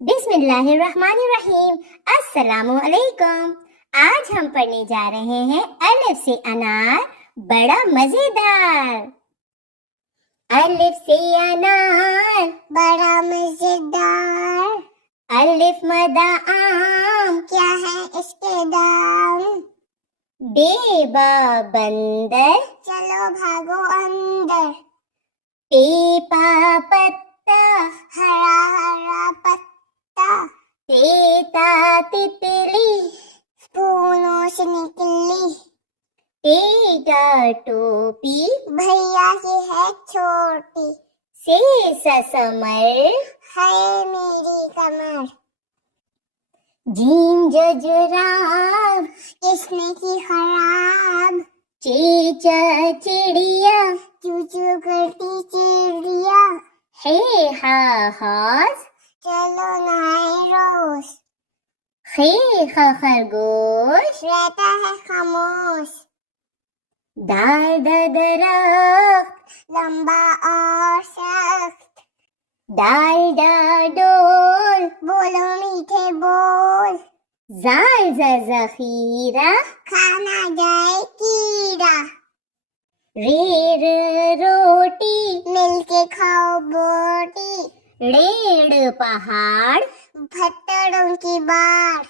بسم اللہ الرحمن الرحیم۔ السلام علیکم۔ آج ہم پڑھنے جا رہے ہیں الف سے انار بڑا مزیدار۔ الف سے انار بڑا مزیدار، الف مدہ آم، کیا ہے اس کے دام؟ بے با بندر، چلو بھاگو اندر، پے پا پتا، ہرا ہرا پتا، تے تا تتلی، پھولوں سے نکلی، ٹے ٹا ٹوپی، بھیا کی ہے چھوٹی، سے سا سمر، ہے میری کمر، جیم ججرام، کس نے کی خراب؟ چیچا چڑیا، چو چو کرتی چڑیا، ہے ہا ہاس، چلو نہائے روز، خے خا خرگوش، رہتا ہے خاموش، دال دا درخت، لمبا اور سخت، دال دا ڈول، بولو میٹھے بول، زال زا ذخیرہ، کھانا جائے کیڑا، ریر روٹی، مل کے کھاؤ بوٹی، ڑیڑ پہاڑ، پھٹڑوں کی باڑ،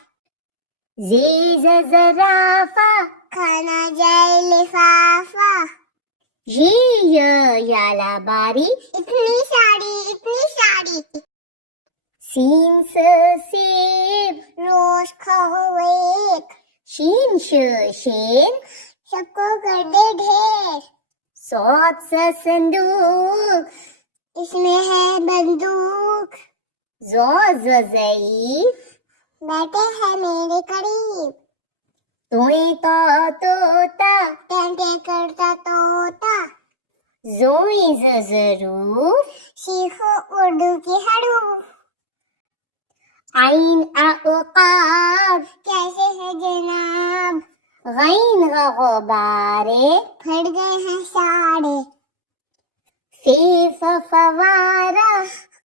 زیز زرافہ، کھانا جائے لفافہ، یالا باری، اتنی ساڑی، سین س سیب، روز کھاؤ ایک، شین شیر، سب کو کر دے ڈھیر، صاد سا صندوق، اس میں ہے بندوق، ضاد ضعیف، بیٹھے ہیں میرے قریب، توئیں تا طوطا، ٹینٹے کرتا طوطا، زوئیں ظروف، سیکھو اردو کی حروف، عین عقاب، کیسے ہے جناب؟ غین غبارے، پھٹ گئے ہیں ساڑے، فے فوارہ،